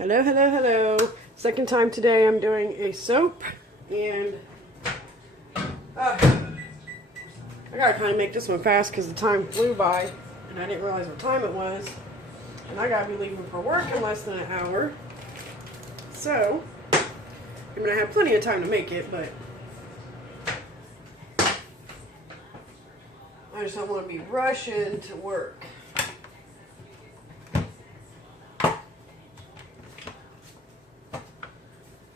Hello, hello, hello. Second time today I'm doing a soap, and I gotta kind of make this one fast because the time flew by and I didn't realize what time it was, and I gotta be leaving for work in less than an hour. So I mean, I have plenty of time to make it, but I just don't want to be rushing to work.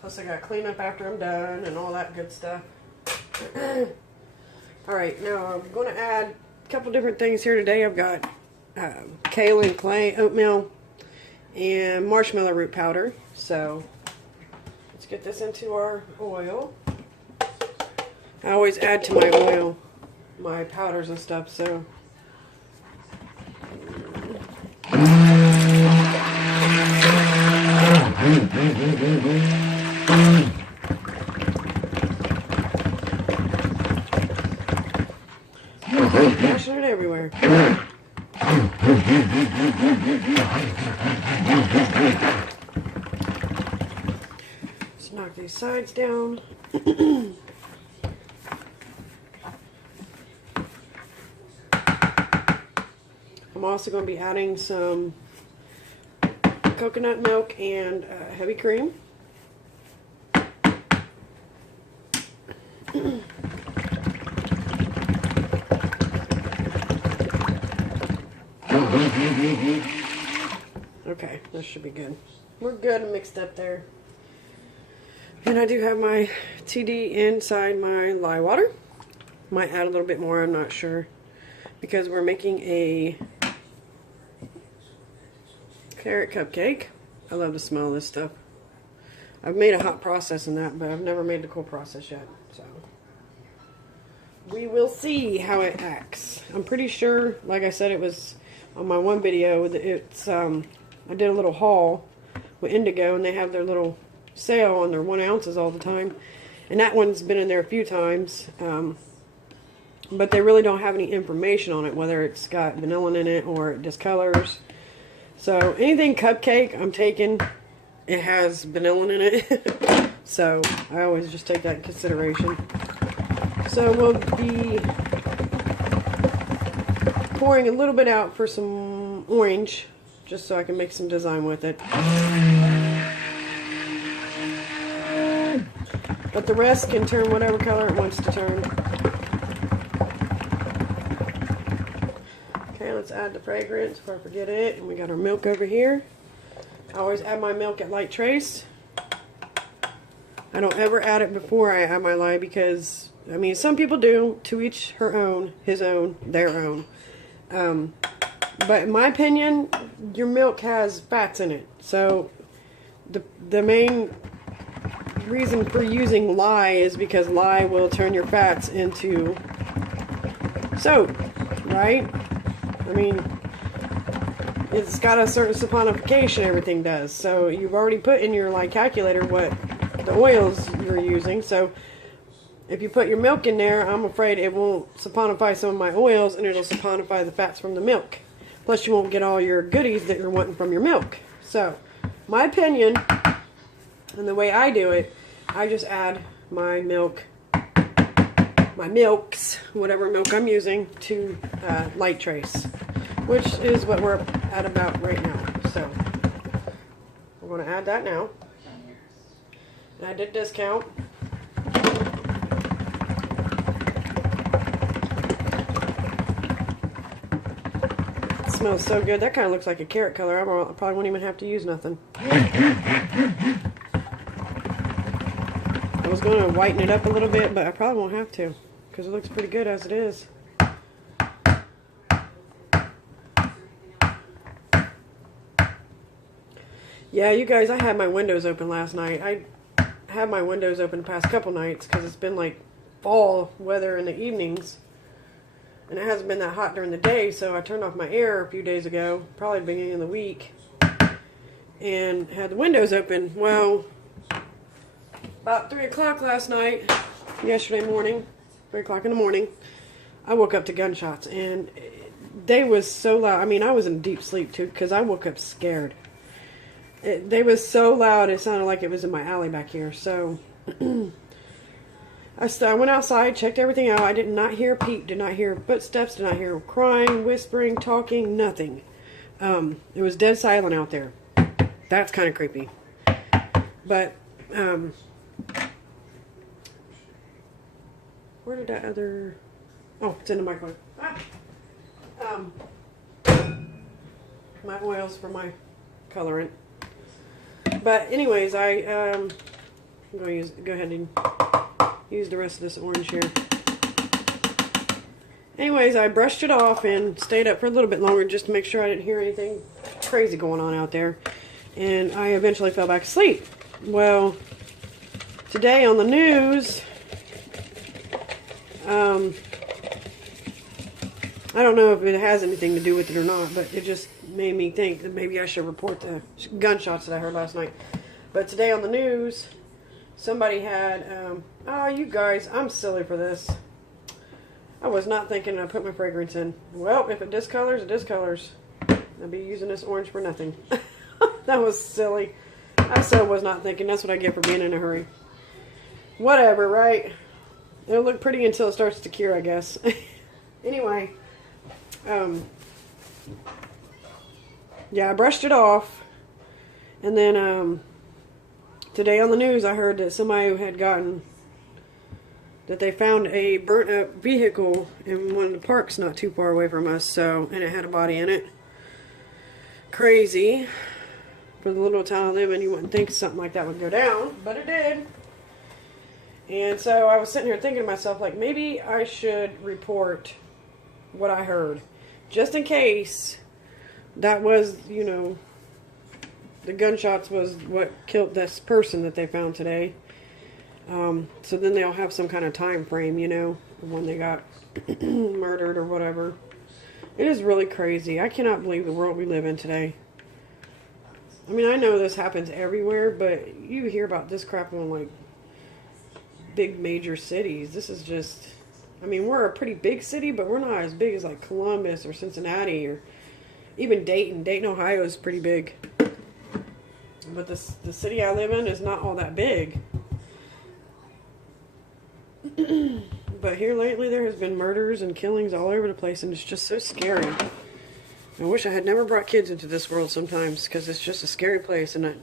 Plus I gotta clean up after I'm done and all that good stuff. Alright, now I'm going to add a couple different things here today. I've got kale and clay, oatmeal, and marshmallow root powder. So let's get this into our oil. I always add to my oil my powders and stuff, so mashing it everywhere. Let's knock these sides down. I'm also going to be adding some coconut milk and heavy cream. Okay, this should be good. We're good and mixed up there. And I do have my TD inside my lye water. Might add a little bit more, I'm not sure. Because we're making a carrot cupcake. I love the smell of this stuff. I've made a hot process in that, but I've never made the cold process yet. So we will see how it acts. I'm pretty sure, like I said, it was on my one video. It's I did a little haul with Indigo, and they have their little sale on their 1 ounces all the time. And that one's been in there a few times. But they really don't have any information on it, whether it's got vanilla in it or it discolors. So anything cupcake I'm taking, it has vanilla in it. So I always just take that in consideration. So we'll be pouring a little bit out for some orange, just so I can make some design with it. But the rest can turn whatever color it wants to turn. Okay, let's add the fragrance before I forget it. And we got our milk over here. I always add my milk at light trace. I don't ever add it before I add my lye because, I mean, some people do. To each her own, his own, their own. But in my opinion, your milk has fats in it. So the main reason for using lye is because lye will turn your fats into soap, right? I mean, it's got a certain saponification, everything does. So you've already put in your lye calculator what the oils you're using. So if you put your milk in there, I'm afraid it won't saponify some of my oils, and it'll saponify the fats from the milk. Plus you won't get all your goodies that you're wanting from your milk. So, my opinion, and the way I do it, I just add my milk, my milks, whatever milk I'm using, to light trace, which is what we're at about right now. So, we're going to add that now. And I did discount. It smells so good. That kind of looks like a carrot color. I probably won't even have to use nothing. I was going to whiten it up a little bit, but I probably won't have to because it looks pretty good as it is. Yeah, you guys, I had my windows open last night. I had my windows open the past couple nights because it's been like fall weather in the evenings. And it hasn't been that hot during the day, so I turned off my air a few days ago, probably beginning of the week, and had the windows open. Well, about 3 o'clock last night, yesterday morning, 3 o'clock in the morning, I woke up to gunshots, and they was so loud. I mean, I was in deep sleep too, because I woke up scared. They was so loud it sounded like it was in my alley back here. So I went outside, checked everything out. I did not hear a peep, did not hear footsteps, did not hear crying, whispering, talking, nothing. It was dead silent out there. That's kind of creepy. But where did that other... Oh, it's in the microwave. My oils for my colorant. But anyways, I'm going to go ahead and use the rest of this orange here. Anyways, I brushed it off and stayed up for a little bit longer just to make sure I didn't hear anything crazy going on out there. And I eventually fell back asleep. Well, today on the news, I don't know if it has anything to do with it or not, but it just made me think that maybe I should report the gunshots that I heard last night. But today on the news, somebody had, oh, you guys, I'm silly for this. I was not thinking I put my fragrance in. Well, if it discolors, it discolors. I'll be using this orange for nothing. That was silly. I so was not thinking. That's what I get for being in a hurry. Whatever, right? It'll look pretty until it starts to cure, I guess. Anyway. Yeah, I brushed it off. And then, today on the news, I heard that somebody had gotten... that they found a burnt up vehicle in one of the parks not too far away from us, so, and it had a body in it. Crazy. For the little town I live in, you wouldn't think something like that would go down, but it did. And so I was sitting here thinking to myself, like, maybe I should report what I heard. Just in case that was, you know, the gunshots was what killed this person that they found today. So then they'll have some kind of time frame, you know, when they got murdered or whatever. It is really crazy. I cannot believe the world we live in today. I mean, I know this happens everywhere, but you hear about this crap in, like, big major cities. This is just... I mean, we're a pretty big city, but we're not as big as, like, Columbus or Cincinnati or even Dayton. Dayton, Ohio is pretty big. But the city I live in is not all that big. But here lately there has been murders and killings all over the place, and it's just so scary. I wish I had never brought kids into this world sometimes, because it's just a scary place, and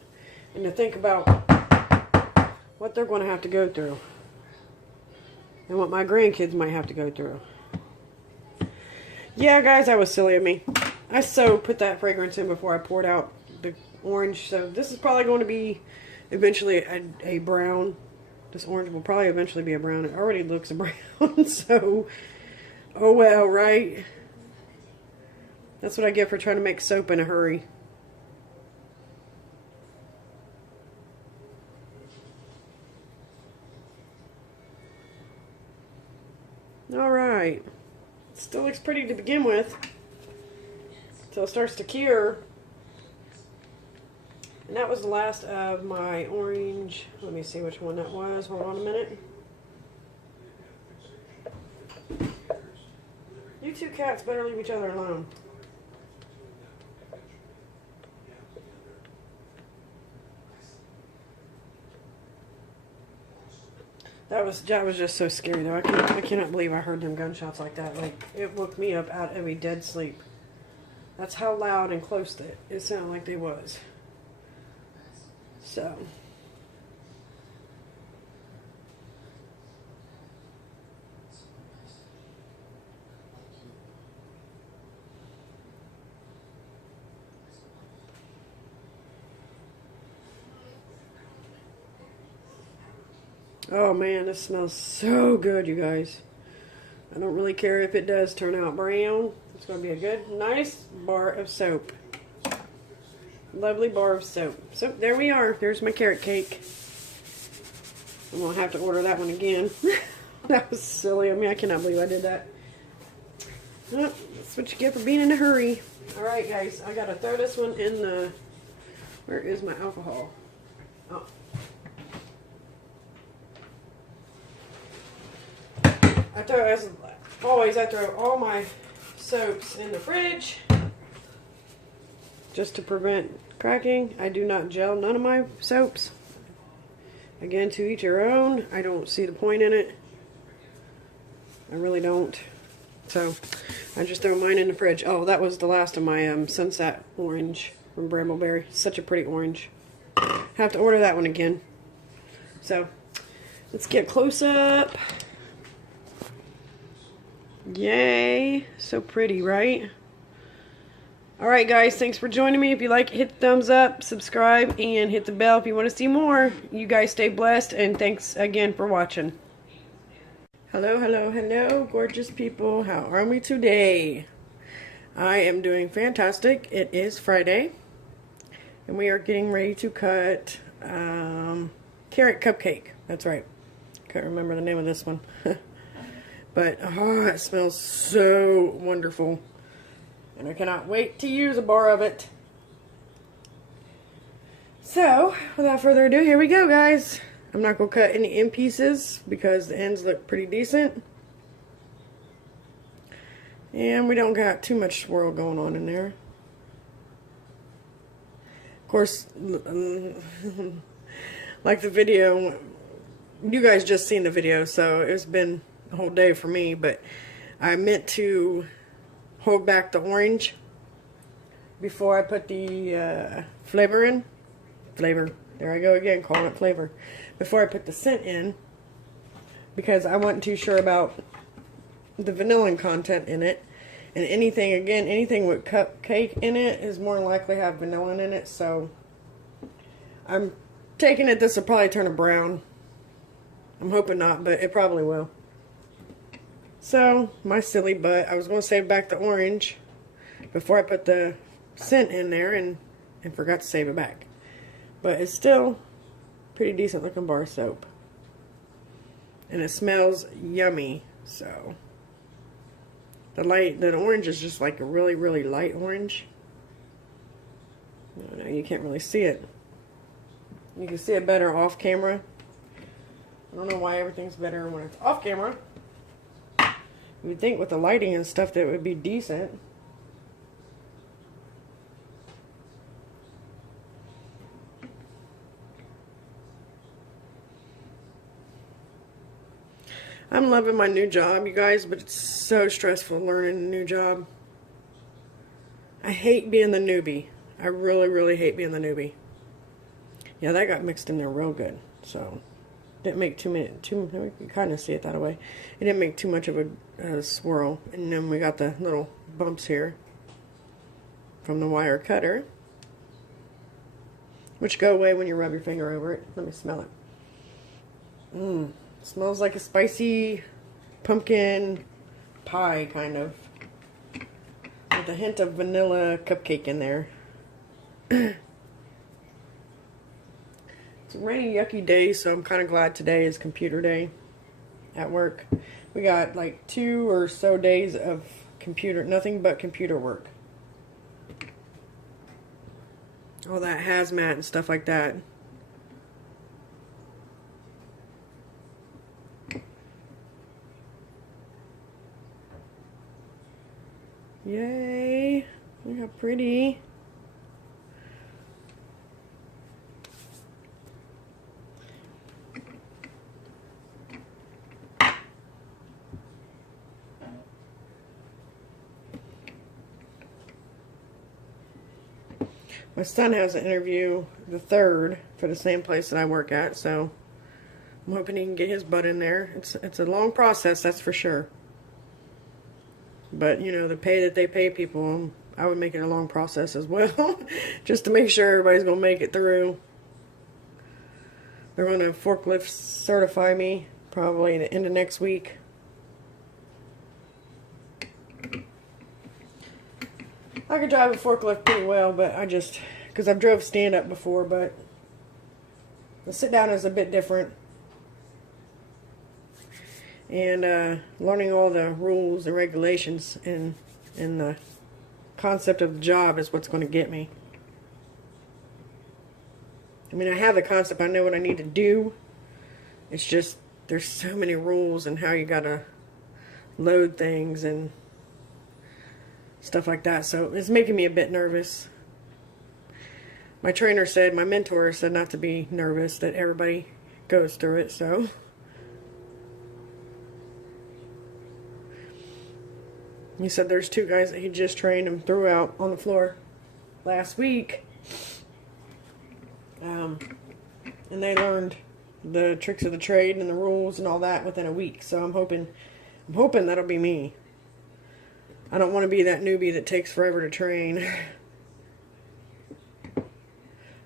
to think about what they're going to have to go through, and what my grandkids might have to go through. Yeah, guys, that was silly of me. I so put that fragrance in before I poured out the orange, so this is probably going to be eventually a brown. This orange will probably eventually be a brown. It already looks a brown, so, oh well, right? That's what I get for trying to make soap in a hurry. Alright. Still looks pretty to begin with. Until it starts to cure. And that was the last of my orange. Let me see which one that was. Hold on a minute. You two cats better leave each other alone. That was just so scary though. I cannot believe I heard them gunshots like that. Like, it woke me up out of a dead sleep. That's how loud and close it sounded like they was. So, oh man, this smells so good, you guys. I don't really care if it does turn out brown. It's going to be a good, nice bar of soap. Lovely bar of soap. So there we are. There's my carrot cake. I'm going to have to order that one again. That was silly. I mean, I cannot believe I did that. Well, that's what you get for being in a hurry. Alright guys, I got to throw this one in the... Where is my alcohol? Oh. As always, I throw all my soaps in the fridge just to prevent cracking. I do not gel none of my soaps. Again, to each your own. I don't see the point in it. I really don't. So I just throw mine in the fridge. Oh, that was the last of my sunset orange from Brambleberry. Such a pretty orange. Have to order that one again. So let's get close up. Yay. So pretty, right? Alright guys, thanks for joining me. If you like it, hit the thumbs up, subscribe, and hit the bell if you want to see more. You guys stay blessed, and thanks again for watching. Hello, hello, hello, gorgeous people. How are we today? I am doing fantastic. It is Friday, and we are getting ready to cut carrot cupcake. That's right. Can't remember the name of this one. But, oh, it smells so wonderful. And I cannot wait to use a bar of it. So, without further ado, here we go, guys. I'm not going to cut any end pieces because the ends look pretty decent. And we don't got too much swirl going on in there. Of course, like the video, you guys just seen the video, so it's been a whole day for me, but I meant to hold back the orange before I put the flavor in. Flavor. There I go again, calling it flavor. Before I put the scent in, because I wasn't too sure about the vanilla content in it. And anything with cupcake in it is more likely to have vanilla in it. So I'm taking it this will probably turn a brown. I'm hoping not, but it probably will. So, my silly butt, I was going to save back the orange before I put the scent in there and forgot to save it back. But it's still pretty decent looking bar soap. And it smells yummy, so. The orange is just like a really, really light orange. No, you can't really see it. You can see it better off camera. I don't know why everything's better when it's off camera. You would think with the lighting and stuff that it would be decent. I'm loving my new job, you guys, but it's so stressful learning a new job. I hate being the newbie. I really, really hate being the newbie. Yeah, that got mixed in there real good, so didn't make you can kind of see it that way. It didn't make too much of a swirl. And then we got the little bumps here from the wire cutter, which go away when you rub your finger over it. Let me smell it. Smells like a spicy pumpkin pie, kind of, with a hint of vanilla cupcake in there. It's a rainy, yucky day, so I'm kind of glad today is computer day at work. We got like 2 or so days of nothing but computer work. All that hazmat and stuff like that. Yay! Look how pretty. My son has an interview the 3rd for the same place that I work at, so I'm hoping he can get his butt in there. It's a long process, that's for sure. But, you know, the pay that they pay people, I would make it a long process as well, just to make sure everybody's going to make it through. They're going to forklift certify me probably the end of next week. I could drive a forklift pretty well, but I just, because I've drove stand-up before, but the sit-down is a bit different. And learning all the rules and regulations and the concept of the job is what's going to get me. I mean, I have the concept, I know what I need to do. It's just, there's so many rules and how you gotta load things and stuff like that, so it's making me a bit nervous. my trainer said, my mentor said not to be nervous, that everybody goes through it, so. He said there's 2 guys that he just trained and threw out on the floor last week. And they learned the tricks of the trade and the rules and all that within a week. So I'm hoping that'll be me. I don't want to be that newbie that takes forever to train.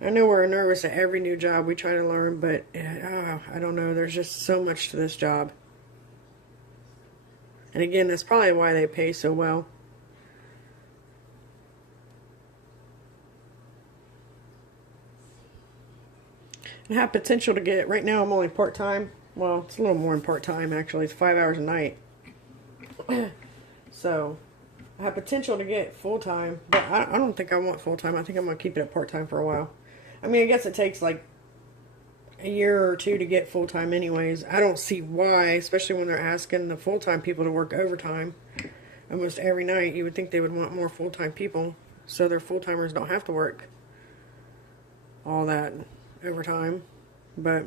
I know we're nervous at every new job we try to learn, but I don't know. There's just so much to this job. And again, that's probably why they pay so well. I have potential to get, right now I'm only part-time. Well, it's a little more than part-time actually. It's 5 hours a night. So, I have potential to get full-time, but I don't think I want full-time. I think I'm going to keep it at part-time for a while. I mean, I guess it takes like a year or 2 to get full-time anyways. I don't see why, especially when they're asking the full-time people to work overtime almost every night. You would think they would want more full-time people so their full-timers don't have to work all that overtime. But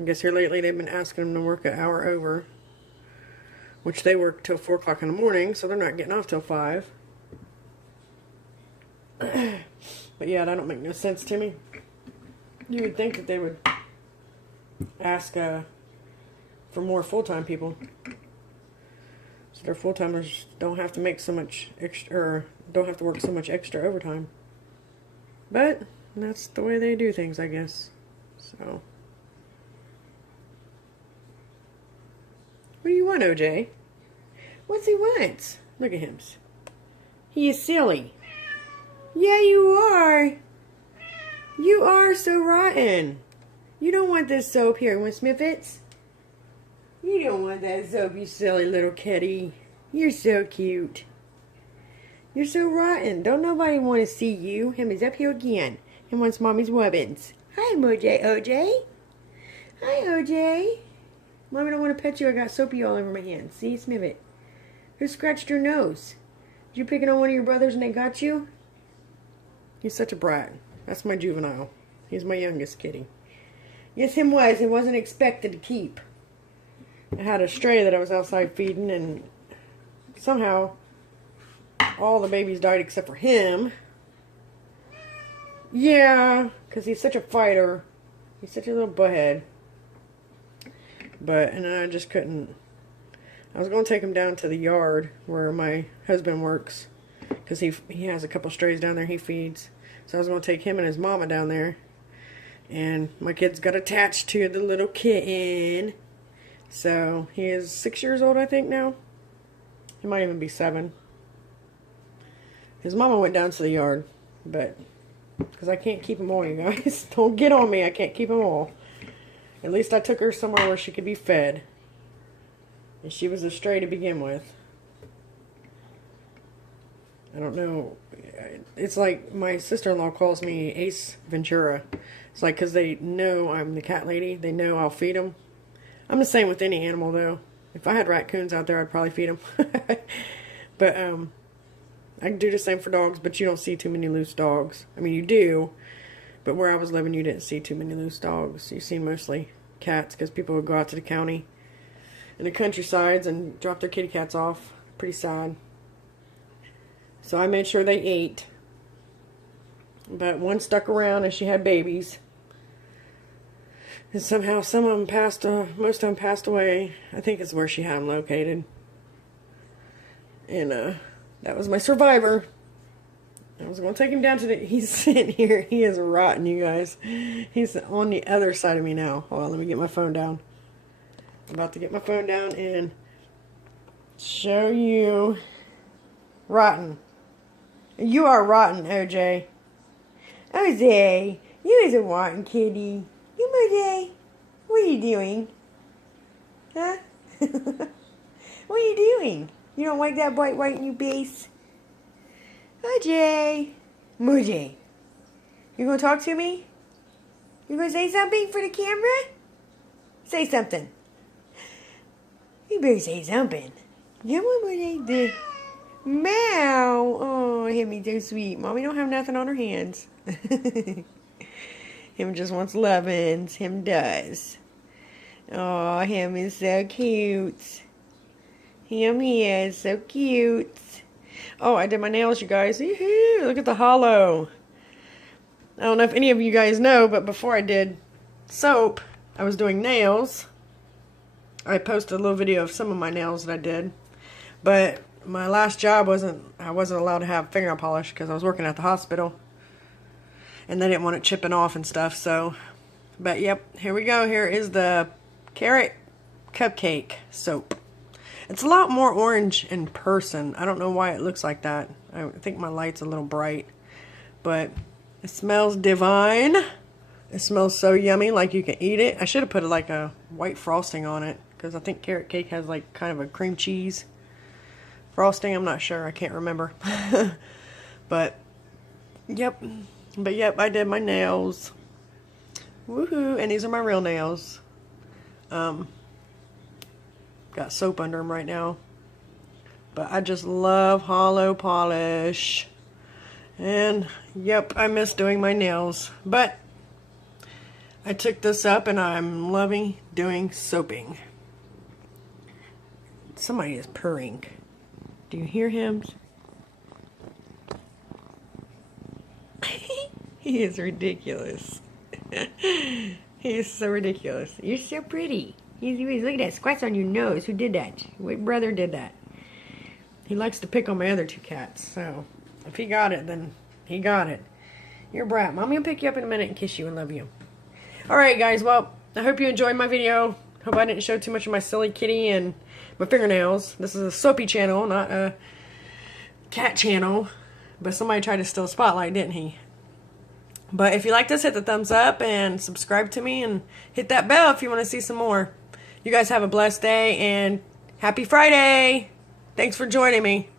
I guess here lately they've been asking them to work an hour over, which they work till 4 o'clock in the morning, so they're not getting off till 5. But yeah, that don't make no sense to me. You would think that they would ask for more full-time people, so their full-timers don't have to make so much extra, or don't have to work so much extra overtime. But that's the way they do things, I guess. So, what do you want, OJ? What's he want? Look at him. He is silly. Yeah, you are. You are so rotten. You don't want this soap here. You want Smithits? You don't want that soap, you silly little kitty. You're so cute. You're so rotten. Don't nobody want to see you. Him is up here again. Him wants mommy's wubbins. Hi, OJ. Hi, OJ. Mommy don't want to pet you. I got soapy all over my hands. See, Smithit. Who scratched your nose? Did you pick it on one of your brothers and they got you? He's such a brat. That's my juvenile. He's my youngest kitty. Yes, him was. It wasn't expected to keep. I had a stray that I was outside feeding, and somehow all the babies died except for him. Yeah, because he's such a fighter. He's such a little butthead. But, and I just couldn't. I was going to take him down to the yard where my husband works, because he has a couple strays down there he feeds. So I was going to take him and his mama down there. And my kids got attached to the little kitten. So he is 6 years old, I think, now. He might even be 7. His mama went down to the yard. But, because I can't keep them all, you guys. Don't get on me. I can't keep them all. At least I took her somewhere where she could be fed. And she was a stray to begin with. I don't know. It's like my sister-in-law calls me Ace Ventura. It's like because they know I'm the cat lady. They know I'll feed them. I'm the same with any animal, though. If I had raccoons out there, I'd probably feed them. But I can do the same for dogs, but you don't see too many loose dogs. I mean, you do. But where I was living, you didn't see too many loose dogs. You see mostly cats because people would go out to the county in the countrysides and drop their kitty cats off. Pretty sad. So I made sure they ate. But one stuck around and she had babies. And somehow some of them passed, most of them passed away. I think it's where she had them located. And that was my survivor. I was going to take him down to the... He's sitting here. He is rotten, you guys. He's on the other side of me now. Hold on, let me get my phone down. I'm about to get my phone down and show you. Rotten. You are rotten, OJ. OJ, you is a rotten kitty. You, OJ. What are you doing? Huh? What are you doing? You don't like that bright white in your base? OJ. OJ. You gonna talk to me? You gonna say something for the camera? Say something. You better say something. Come on, OJ. Meow. Oh, Himmy so sweet. Mommy don't have nothing on her hands. Him just wants lovin's. Him does. Oh, him is so cute. Him he is so cute. Oh, I did my nails, you guys. Look at the hollow. I don't know if any of you guys know, but before I did soap, I was doing nails. I posted a little video of some of my nails that I did. But my last job I wasn't allowed to have fingernail polish because I was working at the hospital. And they didn't want it chipping off and stuff, so. But yep, here we go. Here is the carrot cupcake soap. It's a lot more orange in person. I don't know why it looks like that. I think my light's a little bright. But it smells divine. It smells so yummy, like you can eat it. I should have put like a white frosting on it, because I think carrot cake has like kind of a cream cheese frosting. I'm not sure. I can't remember. But, yep. But yep, I did my nails. Woohoo. And these are my real nails. Got soap under them right now. But I just love hollow polish. And yep, I miss doing my nails. But I took this up and I'm loving doing soaping. Somebody is purring. Do you hear him? He is ridiculous. He is so ridiculous. You're so pretty. Look at that. Squats on your nose. Who did that? What brother did that? He likes to pick on my other two cats. So, if he got it, then he got it. You're a brat. Mommy will pick you up in a minute and kiss you and love you. Alright, guys. Well, I hope you enjoyed my video. Hope I didn't show too much of my silly kitty and my fingernails. This is a soapy channel, not a cat channel. But somebody tried to steal a spotlight, didn't he? But if you like this, hit the thumbs up and subscribe to me and hit that bell if you want to see some more. You guys have a blessed day and happy Friday. Thanks for joining me.